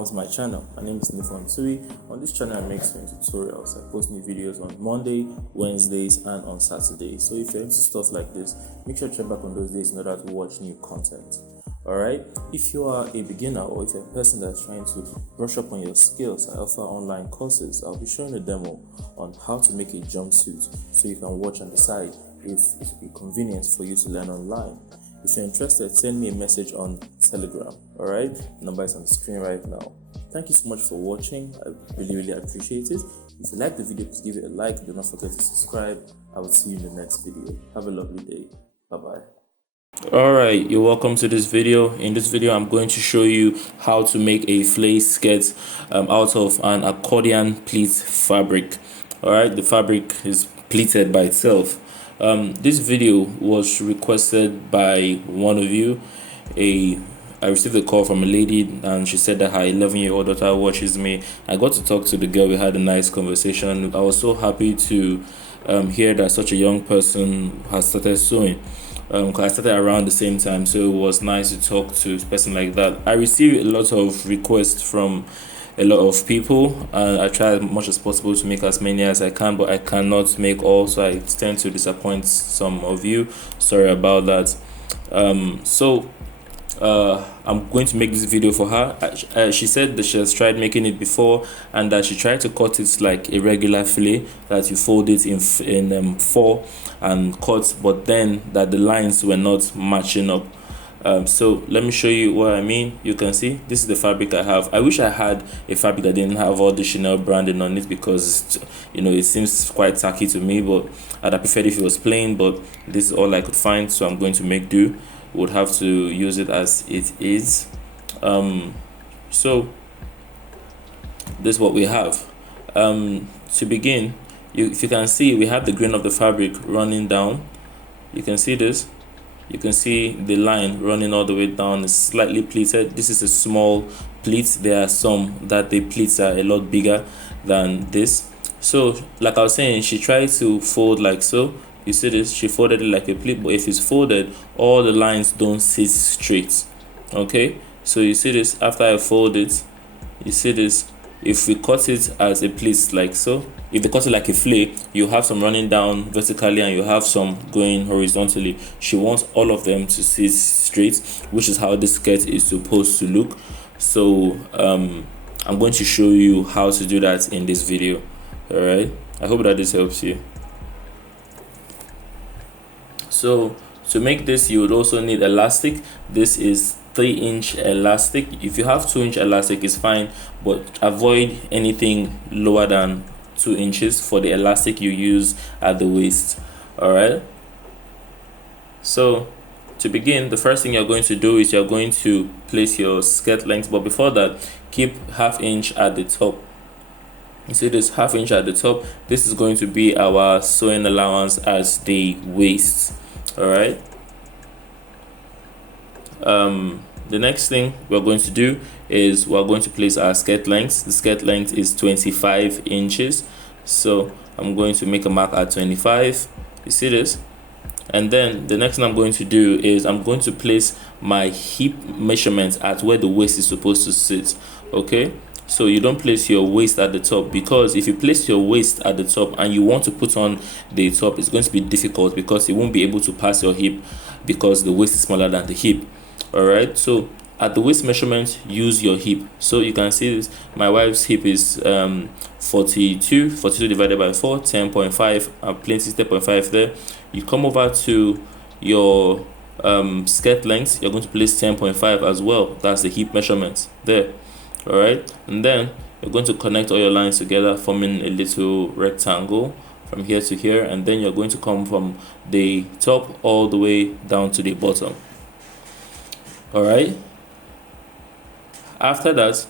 welcome to my channel. My name is Ndifon Ntui. On this channel I make some tutorials. I post new videos on Monday, Wednesdays and on Saturdays. So if you're into stuff like this, make sure to check back on those days in order to watch new content. Alright, if you are a beginner or if you're a person that's trying to brush up on your skills, I offer online courses. I'll be showing a demo on how to make a jumpsuit so you can watch and decide if it will be convenient for you to learn online. If you're interested, send me a message on Telegram. Alright, the number is on the screen right now. Thank you so much for watching. I really appreciate it. If you like the video, please give it a like. Do not forget to subscribe. I will see you in the next video. Have a lovely day. Bye bye. Alright, you're welcome to this video. In this video I'm going to show you how to make a flared skirt out of an accordion pleat fabric. Alright, the fabric is pleated by itself. This video was requested by one of you. I received a call from a lady and she said that her 11-year-old daughter watches me. I got to talk to the girl. We had a nice conversation. I was so happy to hear that such a young person has started sewing. I started around the same time, so it was nice to talk to a person like that. I received a lot of requests from a lot of people, and I try as much as possible to make as many as I can, but I cannot make all, so I tend to disappoint some of you. Sorry about that. I'm going to make this video for her. She said that she has tried making it before and that she tried to cut it like a regular fillet, that you fold it in four and cut, but then that the lines were not matching up. So let me show you what I mean. You can see this is the fabric I have. I wish I had a fabric that didn't have all the Chanel branding on it, because it seems quite tacky to me, but I'd have preferred if it was plain, but this is all I could find, so I'm going to make do. Would have to use it as it is. So this is what we have. To begin, if you can see, we have the grain of the fabric running down. You can see this. You can see the line running all the way down. It's slightly pleated. This is a small pleat. There are some that the pleats are a lot bigger than this. So like I was saying, she tried to fold like so. You see this, she folded it like a pleat, but if it's folded, all the lines don't sit straight. Okay, so you see this, after I fold it, you see this, if we cut it as a pleat like so, if they cut it like a fillet, you have some running down vertically and you have some going horizontally. She wants all of them to sit straight, which is how the skirt is supposed to look. So I'm going to show you how to do that in this video. All right, I hope that this helps you. So to make this, you would also need elastic. This is 3-inch elastic. If you have 2-inch elastic, it's fine, but avoid anything lower than 2 inches for the elastic you use at the waist. All right, so to begin, the first thing you're going to do is you're going to place your skirt length, but before that, keep 1/2 inch at the top. You see this 1/2 inch at the top. This is going to be our sewing allowance as the waist. All right, the next thing we're going to do is we're going to place our skirt length. The skirt length is 25 inches, so I'm going to make a mark at 25. You see this, and then the next thing I'm going to do is I'm going to place my hip measurements at where the waist is supposed to sit. Okay, so you don't place your waist at the top, because if you place your waist at the top and you want to put on the top, it's going to be difficult because you won't be able to pass your hip because the waist is smaller than the hip. All right, so at the waist measurement, use your hip. So you can see this, my wife's hip is 42 divided by 4, 10.5. I'm placing 10.5 there. You come over to your skirt length, you're going to place 10.5 as well. That's the hip measurement there. All right, and then you're going to connect all your lines together, forming a little rectangle from here to here, and then you're going to come from the top all the way down to the bottom. All right, after that,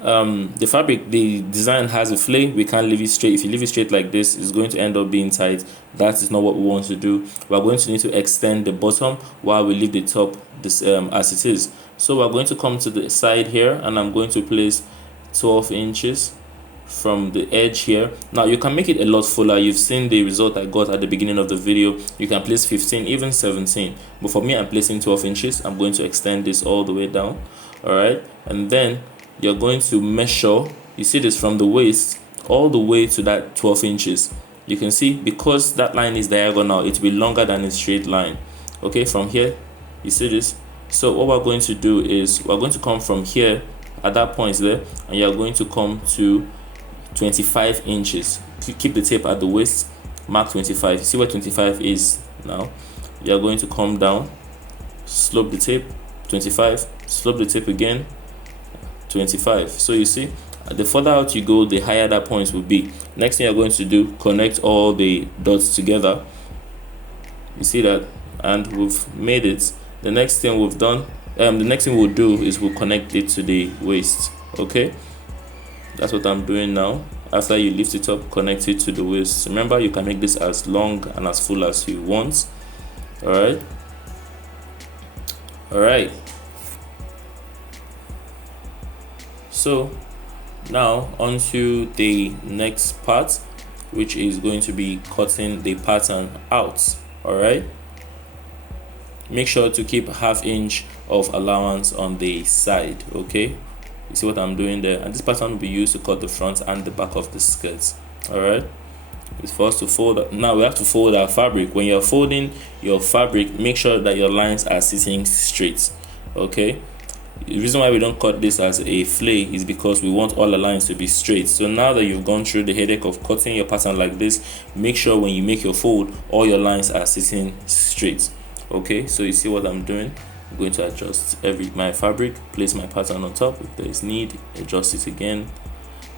the fabric, the design has a fillet. We can't leave it straight. If you leave it straight like this, it's going to end up being tight. That is not what we want to do. We're going to need to extend the bottom while we leave the top this as it is. So we're going to come to the side here, and I'm going to place 12 inches from the edge here. Now you can make it a lot fuller. You've seen the result I got at the beginning of the video. You can place 15, even 17, but for me I'm placing 12 inches. I'm going to extend this all the way down. All right, and then you're going to measure, you see this, from the waist all the way to that 12 inches. You can see, because that line is diagonal, it will be longer than a straight line. Okay, from here, you see this. So what we're going to do is we're going to come from here at that point there, and you're going to come to 25 inches. Keep the tape at the waist, mark 25. You see where 25 is now. You're going to come down, slope the tape, 25, slope the tape again, 25. So you see, the further out you go, the higher that point will be. Next thing you're going to do, connect all the dots together. You see that, and we've made it. The next thing we've done, the next thing we'll do is we'll connect it to the waist. Okay, that's what I'm doing now. After you lift it up, connect it to the waist. Remember, you can make this as long and as full as you want. All right. So now onto the next part, which is going to be cutting the pattern out. All right, make sure to keep ½ inch of allowance on the side. Okay, you see what I'm doing there, and this pattern will be used to cut the front and the back of the skirt. All right, it's for us to fold. Now we have to fold our fabric. When you're folding your fabric, make sure that your lines are sitting straight. Okay, the reason why we don't cut this as a fillet is because we want all the lines to be straight. So now that you've gone through the headache of cutting your pattern like this, make sure when you make your fold, all your lines are sitting straight. Okay, so you see what I'm doing. I'm going to adjust my fabric, place my pattern on top. If there is need, adjust it again,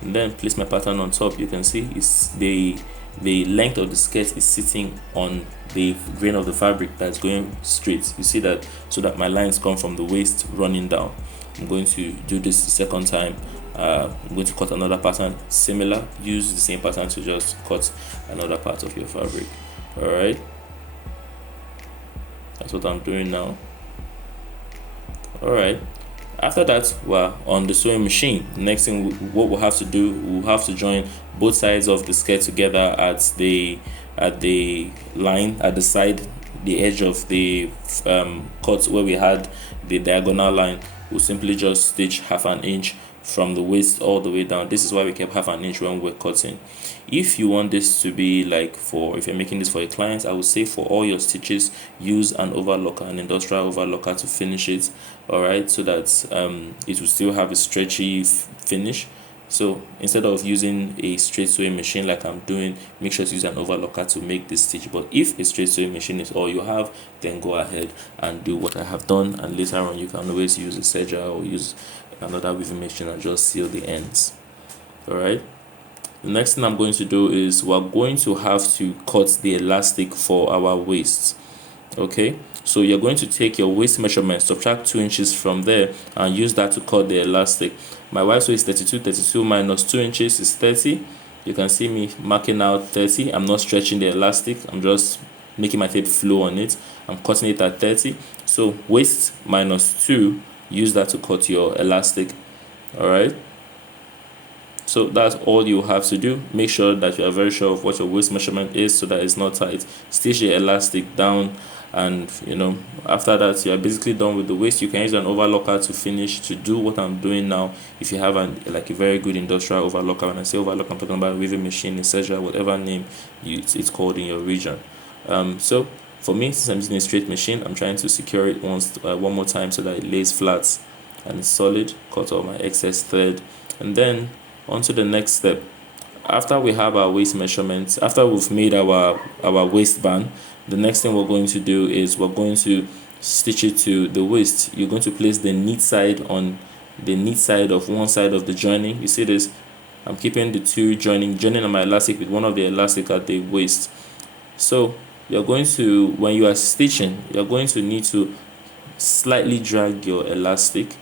and then place my pattern on top. You can see it's the length of the skirt is sitting on the grain of the fabric that's going straight. You see that, so that my lines come from the waist running down. I'm going to do this the second time. I'm going to cut another pattern similar. Use the same pattern to just cut another part of your fabric. All right, that's what I'm doing now. All right, after that, we're on the sewing machine. Next thing, what we'll have to do, we'll have to join both sides of the skirt together at the line at the side, the edge of the cut where we had the diagonal line. We'll simply just stitch ½ inch from the waist all the way down. This is why we kept ½ inch when we're cutting. If you want this to be like if you're making this for a client, I would say for all your stitches, use an overlocker, an industrial overlocker, to finish it. All right, so that it will still have a stretchy finish. So instead of using a straight sewing machine like I'm doing, make sure to use an overlocker to make this stitch. But if a straight sewing machine is all you have, then go ahead and do what I have done, and later on you can always use a serger or use another weaving machine and just seal the ends. All right, the next thing I'm going to do is we're going to have to cut the elastic for our waist. Okay, so you're going to take your waist measurement, subtract 2 inches from there, and use that to cut the elastic. My wife's waist is 32 minus 2 inches is 30. You can see me marking out 30. I'm not stretching the elastic, I'm just making my tape flow on it. I'm cutting it at 30. So waist minus 2, use that to cut your elastic. All right, so that's all you have to do. Make sure that you are very sure of what your waist measurement is so that it's not tight. Stitch the elastic down, and after that you are basically done with the waist. You can use an overlocker to finish, to do what I'm doing now. If you have a very good industrial overlocker, when I say overlocker, I'm talking about a weaving machine, a serger, whatever name it's called in your region. So for me, since I'm using a straight machine, I'm trying to secure it one more time so that it lays flat and it's solid. Cut all my excess thread, and then on to the next step. After we have our waist measurements, after we've made our waistband, the next thing we're going to do is we're going to stitch it to the waist. You're going to place the neat side on the neat side of one side of the joining. You see this? I'm keeping the two joining on my elastic with one of the elastic at the waist. So you're going to, when you are stitching, you're going to need to slightly drag your elastic.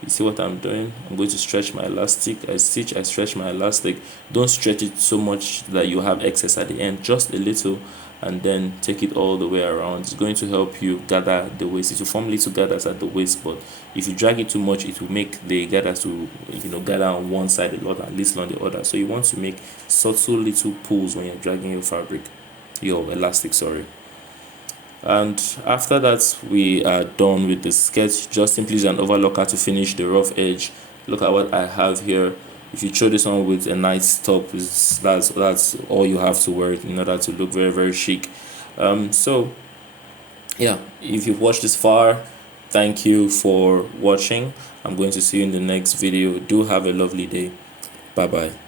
You see what I'm doing? I'm going to stretch my elastic. I stitch, I stretch my elastic. Don't stretch it so much that you have excess at the end, just a little, and then take it all the way around. It's going to help you gather the waist. It will form little gathers at the waist, but if you drag it too much, it will make the gathers to gather on one side a lot and little on the other. So you want to make subtle little pulls when you're dragging your elastic, sorry. And after that, we are done with the sketch. Just simply use an overlocker to finish the rough edge Look at what I have here. If you throw this on with a nice top, that's all you have to wear in order to look very, very chic. So yeah, if you've watched this far, thank you for watching. I'm going to see you in the next video. Do have a lovely day. Bye bye.